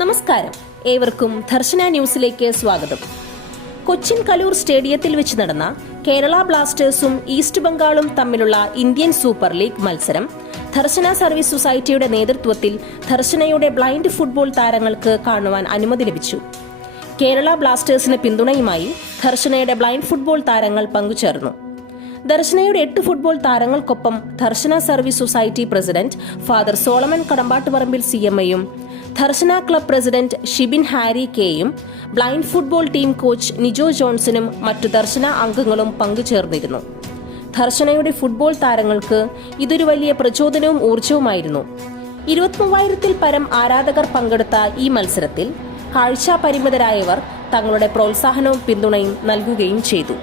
നമസ്കാരം, ഏവർക്കും ദർശന ന്യൂസിലേക്ക് സ്വാഗതം. കൊച്ചിൻ കലൂർ സ്റ്റേഡിയത്തിൽ വെച്ച് നടന്ന കേരള ബ്ലാസ്റ്റേഴ്സും ഈസ്റ്റ് ബംഗാളും തമ്മിലുള്ള ഇന്ത്യൻ സൂപ്പർ ലീഗ് മത്സരം ദർശന സർവീസ് സൊസൈറ്റിയുടെ നേതൃത്വത്തിൽ ദർശനയുടെ ബ്ലൈൻഡ് ഫുട്ബോൾ താരങ്ങൾക്ക് കാണുവാൻ അനുമതി ലഭിച്ചു. കേരള ബ്ലാസ്റ്റേഴ്സിന് പിന്തുണയുമായി ദർശനയുടെ ബ്ലൈൻഡ് ഫുട്ബോൾ താരങ്ങൾ പങ്കുചേർന്നു. ദർശനയുടെ 8 ഫുട്ബോൾ താരങ്ങൾക്കൊപ്പം Darshana service society president father Solomon Kadambattuparambil CMAയും Darshana club president Shibin Harry കെയും blind football team coach Nijo ജോൺസണും മറ്റു ദർശന അംഗങ്ങളും പങ്കുചേർന്നിരുന്നു. ദർശനയുടെ ഫുട്ബോൾ താരങ്ങൾക്ക് ഇതൊരു വലിയ പ്രചോദനവും ഊർജവുമായിരുന്നു. 23,000-ൽ പരം ആരാധകർ പങ്കെടുത്ത ഈ മത്സരത്തിൽ കാഴ്ചാ പരിമിതരായവർ തങ്ങളുടെ പ്രോത്സാഹനവും പിന്തുണയും നൽകുകയും ചെയ്തു.